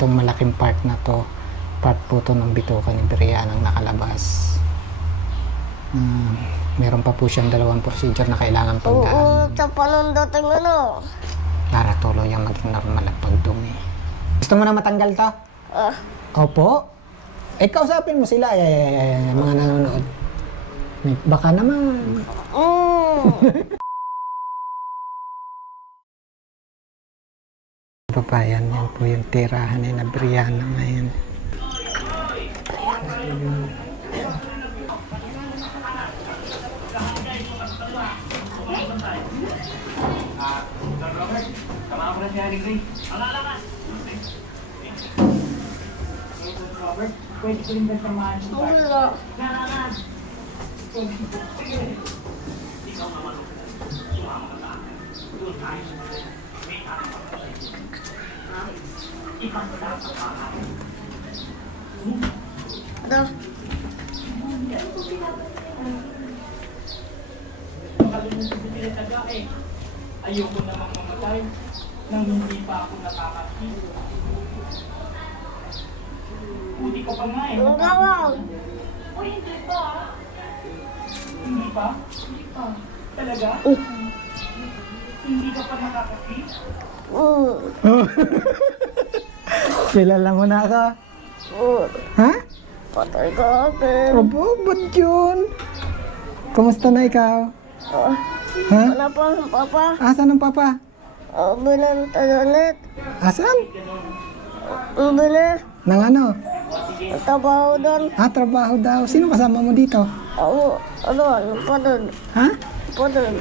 Itong malaking part na to, part po to ng bituka ni Brianna ang nakalabas. Meron pa po siyang 2 procedure na kailangan pagdaan. Oo, sa panundating ano. Para tuloy ang maging normal ang pagdumi. Gusto mo na matanggal to? Opo. Kausapin mo sila. Mga nanonood. Baka naman. Babayan, yan po yung tirahan ni na Brianna ngayon. Ano? Ayoko namang mamatay nang hindi pa ako nakakakit. Buti ka pa nga eh. Ang gawang. Uy, hindi pa. Hindi pa? Hindi pa. Talaga? Hindi ka pa nakakakit? Kilala mo na ako? Ha? Patay ka akin. Opo, ba't yun? Kumusta na ikaw? Ha? Wala pa ang papa. Asan ang papa? Bilang tayonet. Asan? Bilang. Nang ano? Trabaho doon. Trabaho daw. Sino kasama mo dito? Ako, ano pa doon. Ha? Pa doon.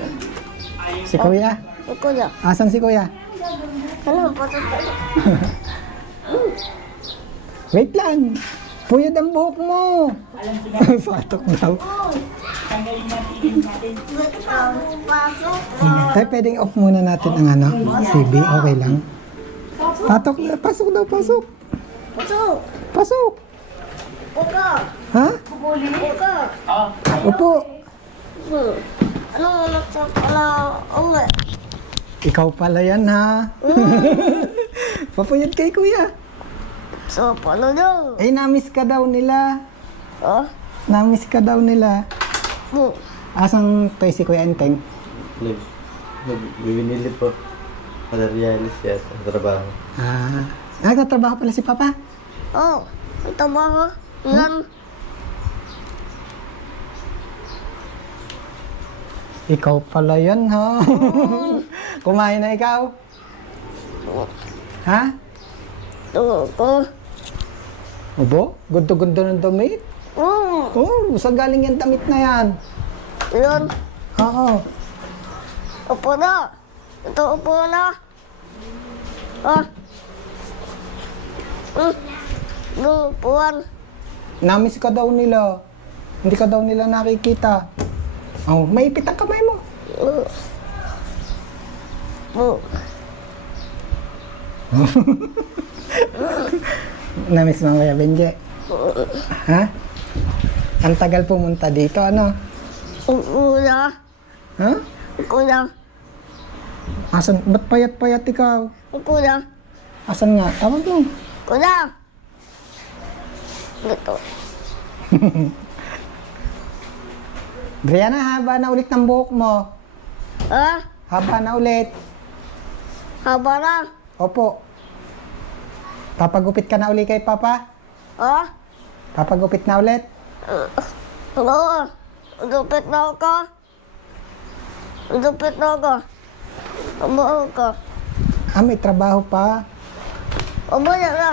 Si Kuya? Ako na. Asan si Kuya? Ano, pa doon. Wait lang. Puyod ang buhok mo. Patok daw. Pasok. Tay, pwedeng off muna natin ang ano? TV, okay lang. Patok na. Pasok daw, pasok. Pasok. Pasok. Uka. Ha? Uka. Opo. Ano anak sa pala uwi? Ikaw pala yan, ha? Papuyod kay Kuya. So, paano daw? Namiss ka daw nila. Namiss ka daw nila. Bu. Asang tayo si Kuya Enteng? Bibinili po. Materialis siya sa trabaho. Nagtatrabaho pala si Papa? Ang trabaho. Yan. Ikaw pala yan, ha? Kumain na ikaw? Ha? Ito ko. Obo? Gundo-gundo ng damit? Saan galing yung damit na yan? Yan. Oo. Upo na. Ito upo na. Upuan. Namiss ka daw nila. Hindi ka daw nila nakikita. Maipit ang kamay mo. Bu. Namiss mo Kuya Benje? Ha? Ang tagal pumunta dito, ano? Kuya. Ha? Kuya. Asan? Ba't payat-payat ikaw? Kuya. Asan nga? Tawag mo. Kuya. Dito. Brianna, haba na ulit ng buhok mo. Haba na ulit. Haba na. Opo. Papagupit ka na ulit kay Papa? Papagupit na ulit? Oo. Dupit na ako. Dupit na ako. Abo ako. May trabaho pa. Abo na na.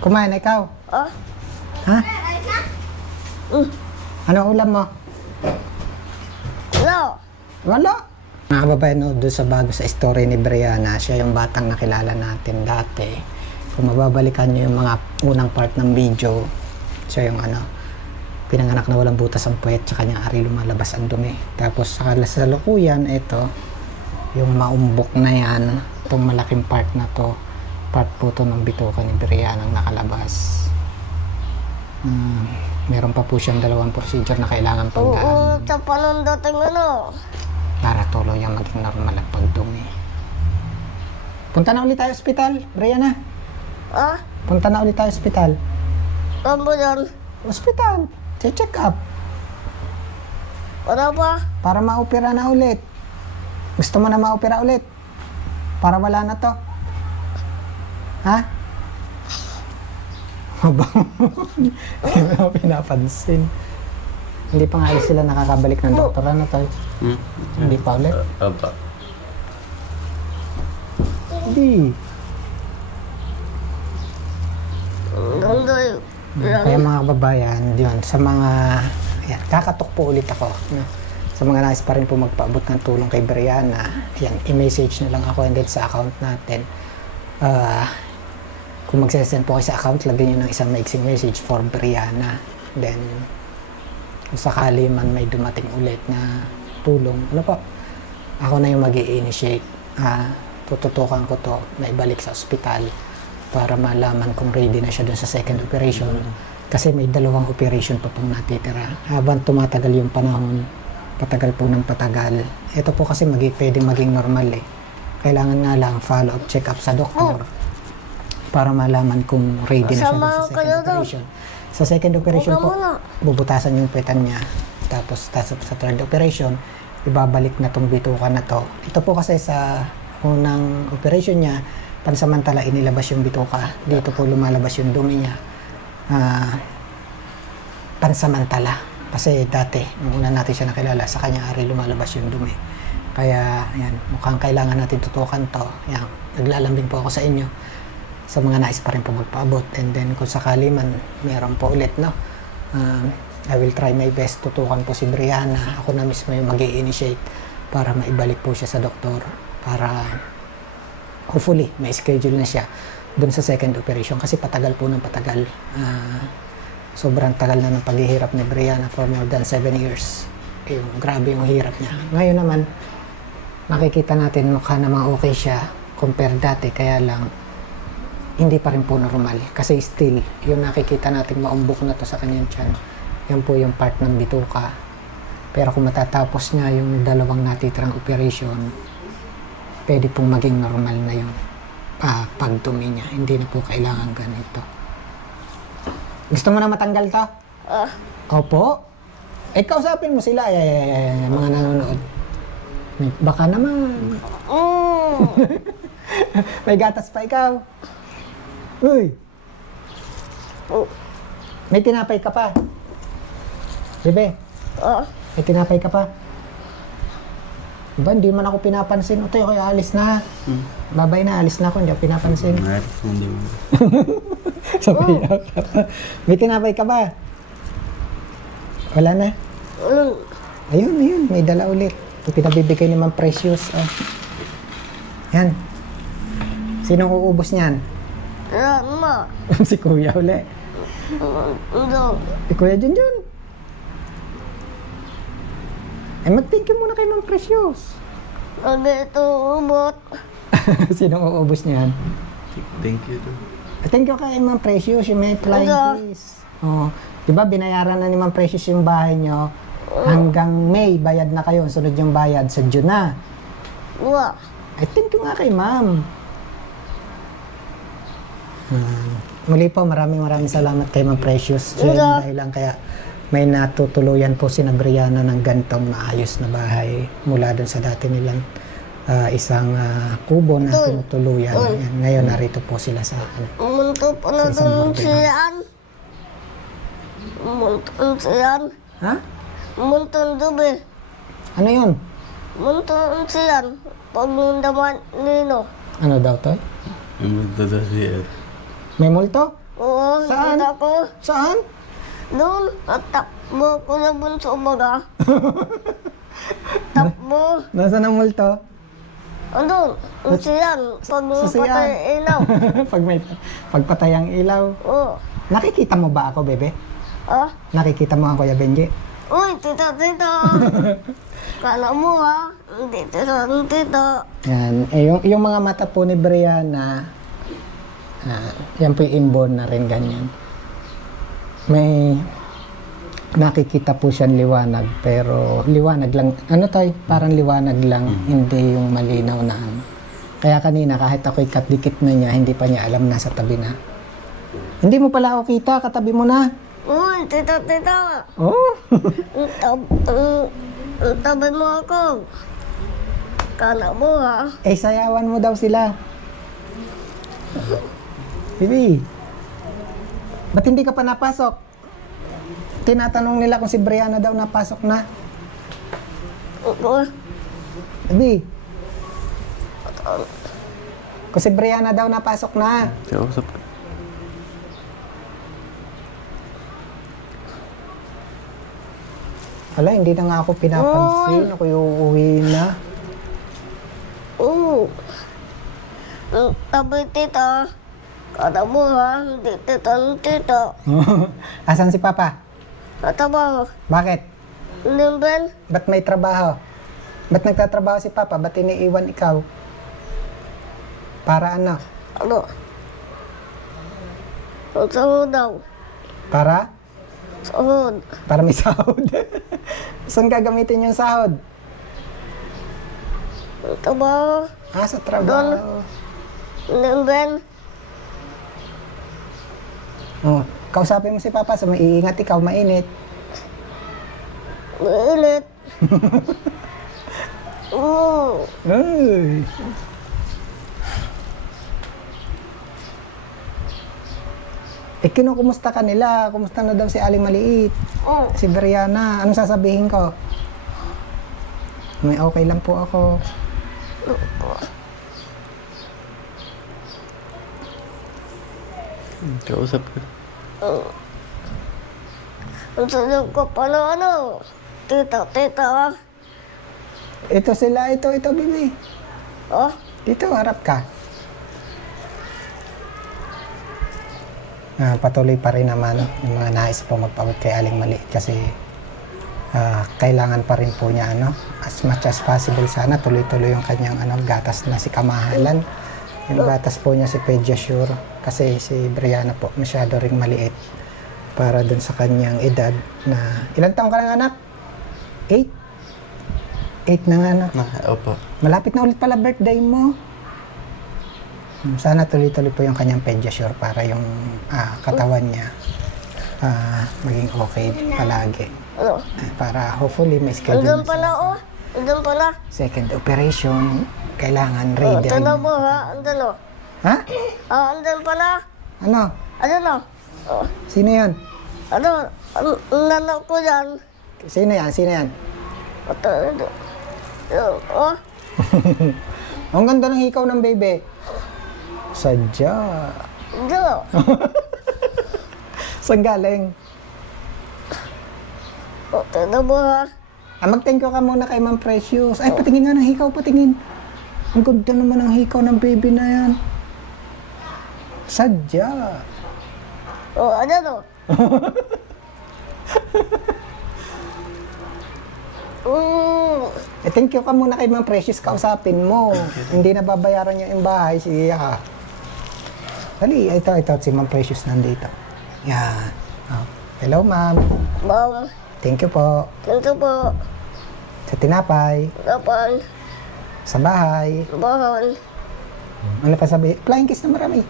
Kumain na ikaw? Ha? Ano ulam mo? Hello. Wala. Mga kababayan, doon sa bago sa story ni Brianna, siya yung batang nakilala natin dati. Kung mababalikan nyo yung mga unang part ng video, siya yung pinanganak na walang butas ang puwet, sa kanyang ari lumalabas ang dumi. Tapos sa kasalukuyan, ito, yung maumbok na yan, itong malaking part na to, part po to ng bituka ni Brianna ang nakalabas. Meron pa po siyang 2 procedure na kailangan pagdaan. Sa panundating ano. Para tuloy ang maging normal ang pagdumi. Punta na ulit tayo sa ospital, Brianna. Ah, Punta na ulit tayo sa ospital. ano yan? Ospital. Check up. Ano ba? Para maopera na ulit. Gusto mo na maopera ulit? Para wala na to. Ha? Mabang. Hindi mo pinapansin. Hindi pa nga alis sila nakakabalik ng doktor. Ano to? Hindi pa ulit? Aba. Hindi. Ganda yun. Kaya mga kababayan, yun, sa mga, yan, kakatok po ulit ako. No? Sa mga nais pa rin po magpaabot ng tulong kay Brianna, yan, i-message na lang ako and then sa account natin. Kung magsasend po kayo sa account, lagyan nyo ng isang maiksing message for Brianna. Then, kung sakali man may dumating ulit na tulong, ano po, ako na yung mag-i-initiate. Tututukan ko to na ibalik sa ospital para malaman kung ready na siya dun sa second operation. Kasi may 2 operation pa pong natitira. Habang tumatagal yung panahon, patagal po ng patagal. Ito po kasi pwedeng maging normal eh. Kailangan nga lang follow-up check-up sa doktor para malaman kung ready na siya dun sa second operation. Sa second operation po, bubutasan yung petan niya. Tapos sa third operation, ibabalik na tong bituka na to. Ito po kasi sa unang operation niya, pansamantala inilabas yung bituka. Dito po lumalabas yung dumi niya. Pansamantala. Kasi dati, nung una natin siya nakilala, sa kanya ari lumalabas yung dumi. Kaya, yan, mukhang kailangan natin tutukan to. Yan, naglalambing po ako sa inyo. Sa mga nais pa rin po magpaabot. And then, kung sakali man, meron po ulit, no? I will try my best. Tutukan po si Brianna. Ako na mismo yung mag-i-initiate para maibalik po siya sa doktor. Para hopefully, may schedule na siya dun sa second operation. Kasi patagal po ng patagal. Sobrang tagal na ng paghihirap ni Brianna for more than 7 years. Grabe yung hirap niya. Ngayon naman, makikita natin mukha namang okay siya compare dati. Kaya lang, hindi pa rin po normal. Kasi still, yung nakikita natin maumbok na to sa kanyang tiyan, yan po yung part ng bituka. Pero kung matatapos niya yung 2 natitirang operation, pwede pong maging normal na yung pagdumi niya. Hindi na po kailangan ganito. Gusto mo na matanggal to? Opo. Kausapin mo sila. Mga nanonood. Baka naman. May gatas pa ikaw. Uy. May tinapay ka pa. Bebe. May tinapay ka pa. Diba, hindi man ako pinapansin. O tayo, kaya alis na. Babay na, alis na ako. Hindi ako pinapansin. Hindi mo. Sabi niya. May tinapay ka ba? Wala na? Ayun. May dala ulit. Yung pinabibigay ni Ma'am Precious. Yan. Sinong uubos niyan? Si Kuya uli. Si Kuya Junjun. Mag-thank you muna kay Ma'am Precious. Ito ubot. Sinong uubos niyan? Thank you too. Thank you kay Ma'am Precious. Yung may flying kiss. Diba, binayaran na ni Ma'am Precious yung bahay nyo. Hanggang May, bayad na kayo. Sunod yung bayad sa June na. Thank you nga kay Ma'am. Muli po, maraming salamat kay Ma'am Precious. Siya yung dahilan kaya may natutuluyan po si Brianna ng gantong maayos na bahay mula dun sa dati nilang isang kubo na tinutuluyan. Ngayon narito po sila sa Munto po na dun siyan. Munto siyan. Ha? Munto dubi. Ano yun? Munto siyan. Pag nundaman nino. Ano daw to? Magdadasiyan. May multo? Oo, Saan? nakita ko. Saan? Doon, at takbo ko na bunso umaga. Takbo. Nasaan ang multo? Doon, siyan. Pag Sa siyan. patay ilaw. Pagpatay ang ilaw. Oo. Nakikita mo ba ako, bebe? Nakikita mo ako, Kuya Benji? Uy, tita. Kala mo hindi tita. Yan. Yung mga mata po ni Brianna, yan po yung inborn na rin ganyan. May nakikita po siyang liwanag, pero liwanag lang. Ano tayo? Parang liwanag lang, hindi yung malinaw na ano. Kaya kanina, kahit ako'y katdikit na niya, hindi pa niya alam nasa tabi na. Hindi mo pala ako kita, katabi mo na. Uy, tita. Oh. Ang tabi mo ako. Kana mo ha. Eh, sayawan mo daw sila. Bibi, ba't hindi ka pa napasok? Tinatanong nila kung si Brianna daw napasok na. Upo. Bibi, kung si Brianna daw napasok na. Kausap ka. Wala, hindi na nga ako pinapansin. Ako yung uuwi na. Oo. Ang tabi tita. Kana mo ha. Hindi tita. Asan si Papa? Katabaho. Bakit? Nimben. Ba't may trabaho? Ba't nagtatrabaho si Papa? Ba't iniiwan ikaw? Para ano? Ano? Ang sahod daw. Para? Sahod. Para may sahod. Saan gagamitin yung sahod? Ang tabaho. Ah, sa trabaho. Nimben. Oh, kausapin mo si Papa sa maiingat ikaw, mainit. Mainit. Oo. Ay. Eh, kinukumusta ka nila? Kumusta na daw si Aling Maliit? Oo. Si Brianna? Anong sasabihin ko? May okay lang po ako. Kausap ka. Ang sasabi ko pala ano? Tita. Ito sila, ito, Bibi. Oh? Dito, harap ka. Patuloy pa rin naman yung mga nais po magpabot kay Aling Maliit kasi kailangan pa rin po niya as much as possible sana tuloy-tuloy yung kanyang gatas na si Kamahalan. Yung gatas po niya si Pediasure kasi si Brianna po masyado ring maliit para dun sa kanyang edad na ilang taong ka lang anak? 8? 8 na nga anak. Opo. Malapit na ulit pala birthday mo. Sana tuloy-tuloy po yung kanyang Pediasure para yung katawan niya maging okay palagi. Ano? Para hopefully may schedule Andun na pala siya. oh. Andun pala. Second operation, kailangan ready. Tanda mo ha. Andun oh. Ha? Andun pala. Ano? Andun oh. Oh. Sino yan? Ano? Ang nanak ko dyan. Sino yan? Sino yan? Oh. Ang ganda ng hikaw ng baby. Sadya. Andun. Saan galing? Oh, tanda mo ha. Mag-thank you ka muna kay Ma'am Precious. Ay, patingin nga ng hikaw, patingin. Ang ganda naman ng hikaw ng baby na yan. Sadya. Oh, andun oh. Thank you ka muna kay Ma'am Precious, kausapin mo. Hindi na babayaran niya yung bahay, sige ka. Dali, ito, si Ma'am Precious nandito. Yan. Oh. Hello, Ma'am. Ma'am. Thank you po. Tanda po. Sa tinapay, Dapan. sa bahay. Bahan. Ano pa sabi? Flying kiss na marami.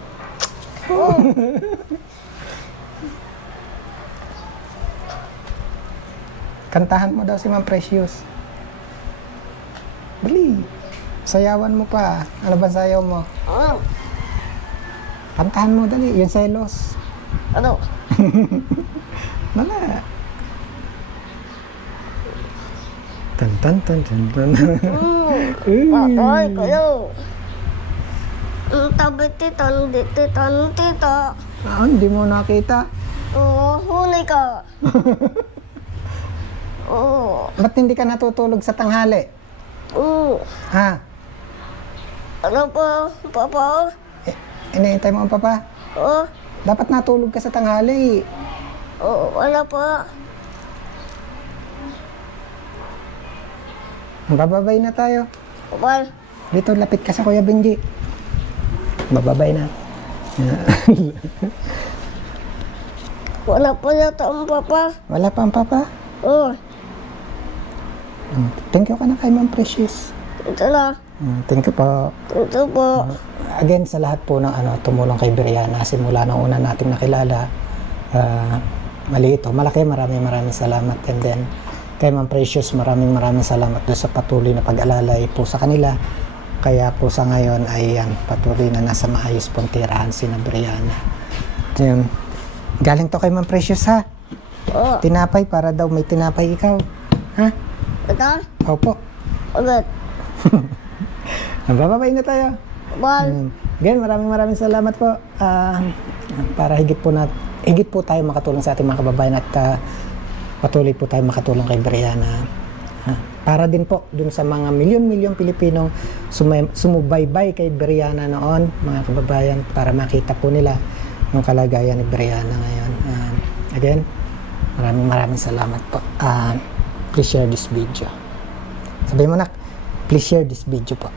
Kantahan mo daw si Ma'am Precious. Dali. Sayawan mo pa. Ano ba sayaw mo? Kantahan mo dali. Yung selos. Ano? Wala. Tan tan tan tan tan. Patay kayo. Ang tabi tita, hindi tita. Hindi mo nakita. Oo, huli ka. Oo. Ba't hindi ka natutulog sa tanghali? Oo. Ha? Ano pa, papa? Inaintay mo ang papa? Oo. Dapat natulog ka sa tanghali. Oo, wala pa. Bababay na tayo. Kapal. Dito, lapit ka sa Kuya Benji. Bababay na. Wala pa yata ang papa. Wala pa ang papa? Oo. Thank you ka na kay Ma'am Precious. Ito na. Thank you po. Ito po. Again, sa lahat po ng tumulong kay Brianna simula nung una natin nakilala, maliit o malaki, maraming salamat. And then, kay Ma'am Precious, maraming salamat doon sa patuloy na pag-alalay po sa kanila. Kaya po sa ngayon ay patuloy na nasa maayos pong tirahan si na Brianna. Yun. Galing to kay Ma'am Precious, ha? Oo. Tinapay, para daw may tinapay ikaw. Ha? Ito? Opo. Ulit. Bababay na tayo. Bal. Again, maraming salamat po. Para higit po tayo makatulong sa ating mga kababayan at patuloy po tayo makatulong kay Brianna. Para din po dun sa mga milyon-milyong Pilipinong sumubaybay kay Brianna noon, mga kababayan, para makita po nila yung kalagayan ni Brianna ngayon. Again, maraming salamat po. Please share this video. Sabihin mo na, please share this video po.